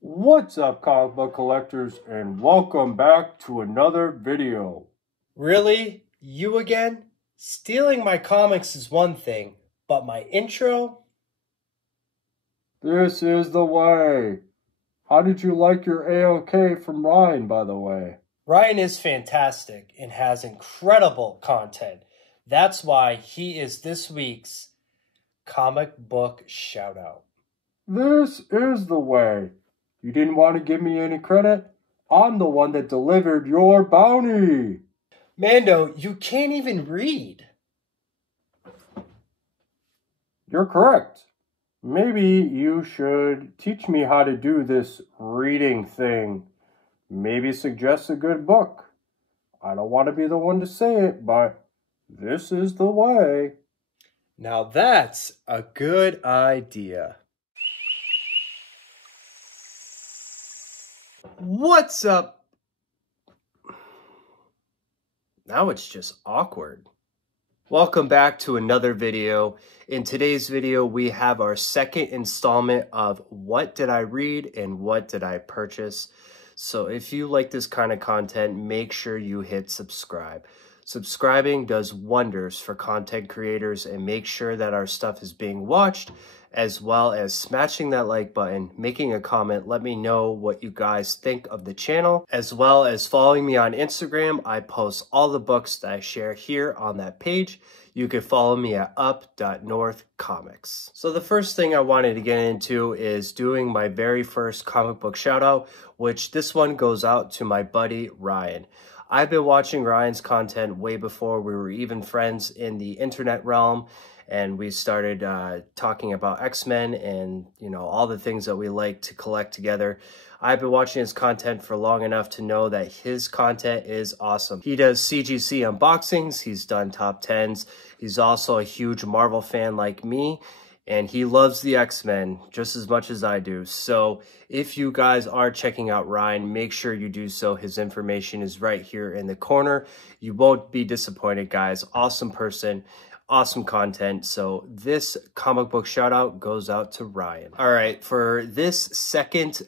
What's up, comic book collectors, and welcome back to another video. Really? You again? Stealing my comics is one thing, but my intro? This is the way. How did you like your AOK from Ryan, by the way? Ryan is fantastic and has incredible content. That's why he is this week's comic book shoutout. This is the way. You didn't want to give me any credit? I'm the one that delivered your bounty. Mando, you can't even read. You're correct. Maybe you should teach me how to do this reading thing. Maybe suggest a good book. I don't want to be the one to say it, but this is the way. Now that's a good idea. What's up? Now it's just awkward. Welcome back to another video. In today's video, we have our second installment of What Did I Read and What Did I Purchase? So if you like this kind of content, make sure you hit subscribe. Subscribing does wonders for content creators, and make sure that our stuff is being watched, as well as smashing that like button, making a comment. Let me know what you guys think of the channel, as well as following me on Instagram. I post all the books that I share here on that page. You can follow me at Up.NorthComics. So the first thing I wanted to get into is doing my very first comic book shout out, which this one goes out to my buddy Ryan. I've been watching Ryan's content way before we were even friends in the internet realm, and we started talking about X-Men and, you know, all the things that we like to collect together. I've been watching his content for long enough to know that his content is awesome. He does CGC unboxings, he's done top 10s, he's also a huge Marvel fan like me, and he loves the X-Men just as much as I do. So if you guys are checking out Ryan, make sure you do so. His information is right here in the corner. You won't be disappointed, guys. Awesome person, awesome content. So this comic book shout out goes out to Ryan. All right, for this second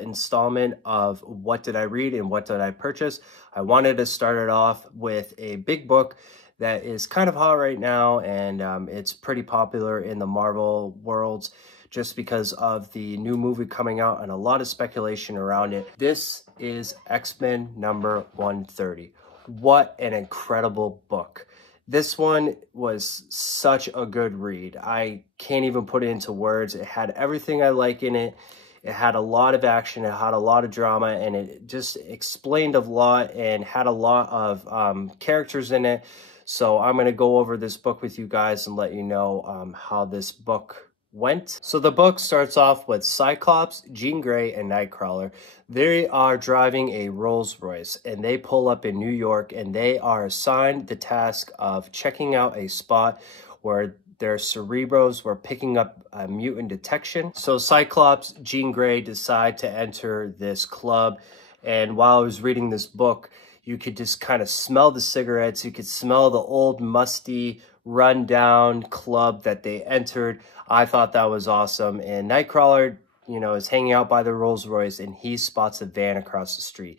installment of What Did I Read and What Did I Purchase, I wanted to start it off with a big book that is kind of hot right now, and it's pretty popular in the Marvel worlds just because of the new movie coming out and a lot of speculation around it. This is X-Men number 130. What an incredible book. This one was such a good read. I can't even put it into words. It had everything I like in it. It had a lot of action, it had a lot of drama, and it just explained a lot and had a lot of characters in it. So I'm going to go over this book with you guys and let you know how this book went. So the book starts off with Cyclops, Jean Grey, and Nightcrawler. They are driving a Rolls Royce, and they pull up in New York, and they are assigned the task of checking out a spot where their Cerebros were picking up a mutant detection. So Cyclops, Jean Grey decide to enter this club, and while I was reading this book, you could just kind of smell the cigarettes. You could smell the old, musty, run-down club that they entered. I thought that was awesome. And Nightcrawler, you know, is hanging out by the Rolls Royce, and he spots a van across the street.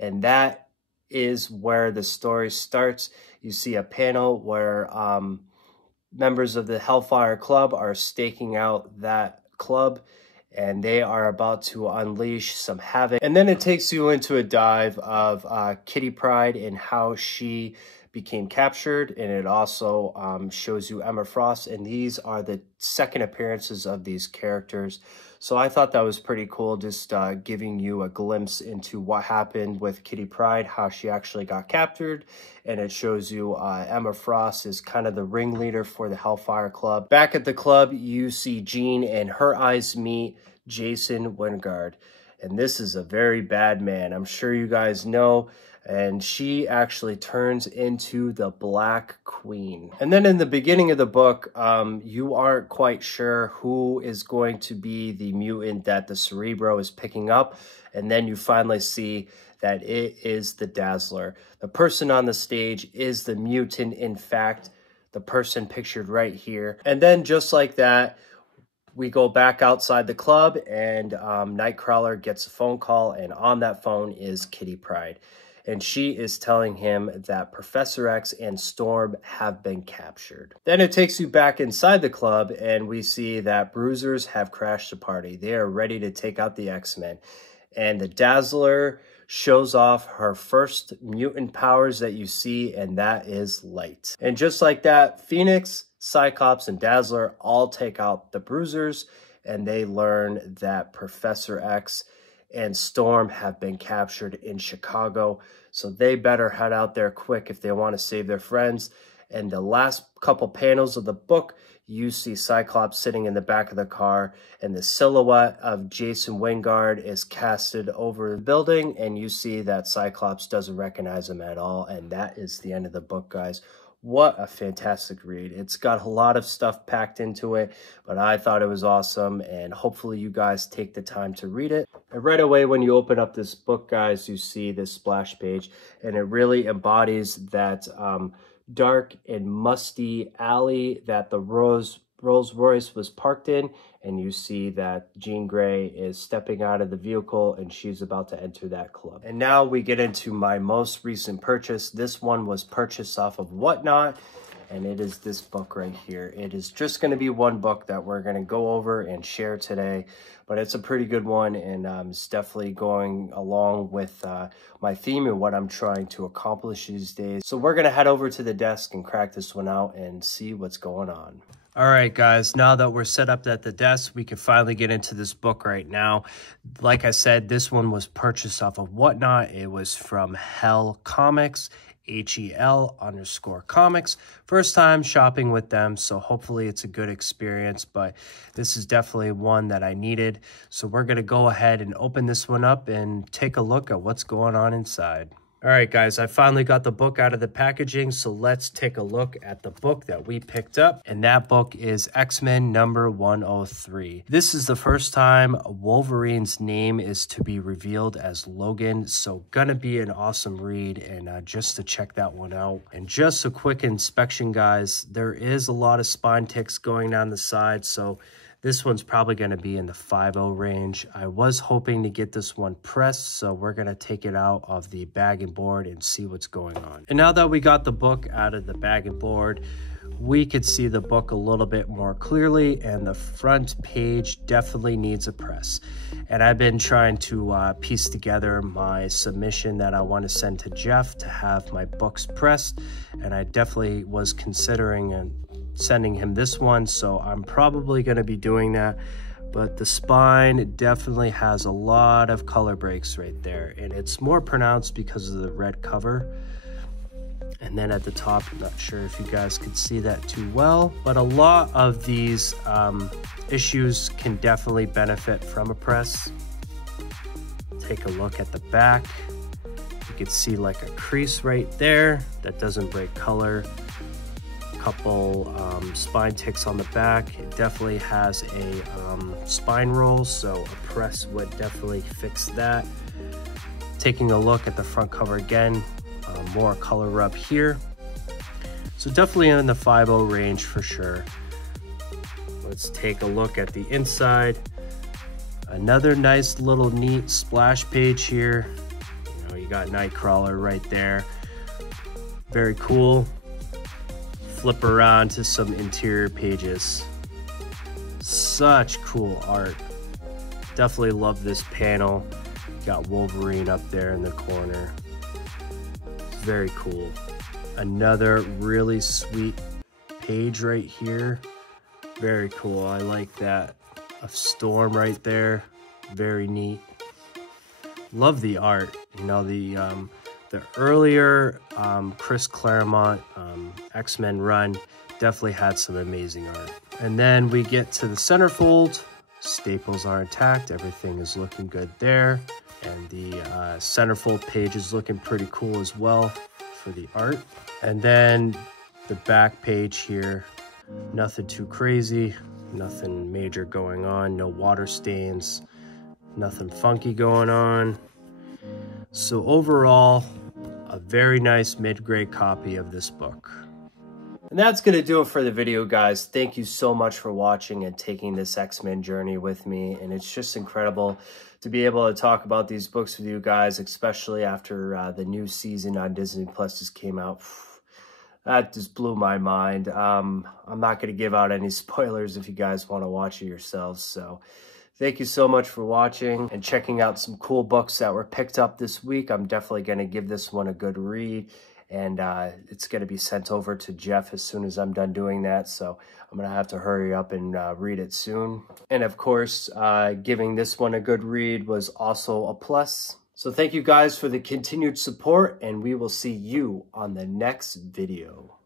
And that is where the story starts. You see a panel where members of the Hellfire Club are staking out that club, and they are about to unleash some havoc. And then it takes you into a dive of Kitty Pryde and how she became captured, and it also shows you Emma Frost, and these are the second appearances of these characters. So I thought that was pretty cool, just giving you a glimpse into what happened with Kitty Pryde, how she actually got captured, and it shows you Emma Frost is kind of the ringleader for the Hellfire Club. Back at the club, you see Jean, and her eyes meet Jason Wingard, and this is a very bad man. I'm sure you guys know. And she actually turns into the Black Queen. And then in the beginning of the book, you aren't quite sure who is going to be the mutant that the Cerebro is picking up. And then you finally see that it is the Dazzler. The person on the stage is the mutant, in fact, the person pictured right here. And then just like that, We go back outside the club, and Nightcrawler gets a phone call, and on that phone is Kitty Pryde. And she is telling him that Professor X and Storm have been captured. Then it takes you back inside the club, and we see that Bruisers have crashed the party. They are ready to take out the X-Men. And the Dazzler shows off her first mutant powers that you see, and that is light. And just like that, Phoenix, Cyclops, and Dazzler all take out the Bruisers, and they learn that Professor X and Storm have been captured in Chicago. So they better head out there quick if they want to save their friends. And the last couple panels of the book, you see Cyclops sitting in the back of the car, and the silhouette of Jason Wingard is casted over the building, and you see that Cyclops doesn't recognize him at all. And that is the end of the book, guys. What a fantastic read. It's got a lot of stuff packed into it, but I thought it was awesome, and hopefully you guys take the time to read it. And right away when you open up this book, guys, you see this splash page, and it really embodies that dark and musty alley that the Rolls Royce was parked in, and you see that Jean Grey is stepping out of the vehicle, and she's about to enter that club. And now we get into my most recent purchase. This one was purchased off of Whatnot, and it is this book right here. It is just going to be one book that we're going to go over and share today, but it's a pretty good one, and it's definitely going along with my theme and what I'm trying to accomplish these days. So we're going to head over to the desk and crack this one out and see what's going on. All right, guys, now that we're set up at the desk, we can finally get into this book right now. Like I said, this one was purchased off of Whatnot. It was from Hell Comics, HEL_comics. First time shopping with them, so hopefully it's a good experience, but this is definitely one that I needed. So we're going to go ahead and open this one up and take a look at what's going on inside. All right, guys, I finally got the book out of the packaging, so let's take a look at the book that we picked up, and that book is X-Men number 103. This is the first time Wolverine's name is to be revealed as Logan, so gonna be an awesome read, and just to check that one out. And just a quick inspection, guys, there is a lot of spine ticks going down the side, so this one's probably going to be in the 5.0 range. I was hoping to get this one pressed, so we're going to take it out of the bag and board and see what's going on. And now that we got the book out of the bag and board, we could see the book a little bit more clearly, and the front page definitely needs a press. And I've been trying to piece together my submission that I want to send to Jeff to have my books pressed, and I definitely was considering sending him this one, so I'm probably going to be doing that. But the spine definitely has a lot of color breaks right there, and it's more pronounced because of the red cover. And then at the top, I'm not sure if you guys could see that too well, but a lot of these issues can definitely benefit from a press. Take a look at the back. You can see like a crease right there that doesn't break color. Couple spine ticks on the back. It definitely has a spine roll, so a press would definitely fix that. Taking a look at the front cover again, more color rub here. So definitely in the 5.0 range for sure. Let's take a look at the inside. Another nice little neat splash page here. You know, you got Nightcrawler right there. Very cool. Flip around to some interior pages. Such cool art. Definitely love this panel. Got Wolverine up there in the corner. Very cool. Another really sweet page right here. Very cool. I like that. A Storm right there. Very neat. Love the art. You know, the earlier Chris Claremont X-Men run definitely had some amazing art. And then we get to the centerfold. Staples are intact. Everything is looking good there. And the centerfold page is looking pretty cool as well for the art. And then the back page here, nothing too crazy, nothing major going on, no water stains, nothing funky going on. So overall, a very nice mid-grade copy of this book. And that's going to do it for the video, guys. Thank you so much for watching and taking this X-Men journey with me. And it's just incredible to be able to talk about these books with you guys, especially after the new season on Disney Plus just came out. That just blew my mind. I'm not going to give out any spoilers if you guys want to watch it yourselves. So thank you so much for watching and checking out some cool books that were picked up this week. I'm definitely going to give this one a good read. And it's going to be sent over to Jeff as soon as I'm done doing that. So I'm going to have to hurry up and read it soon. And of course, giving this one a good read was also a plus. So thank you guys for the continued support, and we will see you on the next video.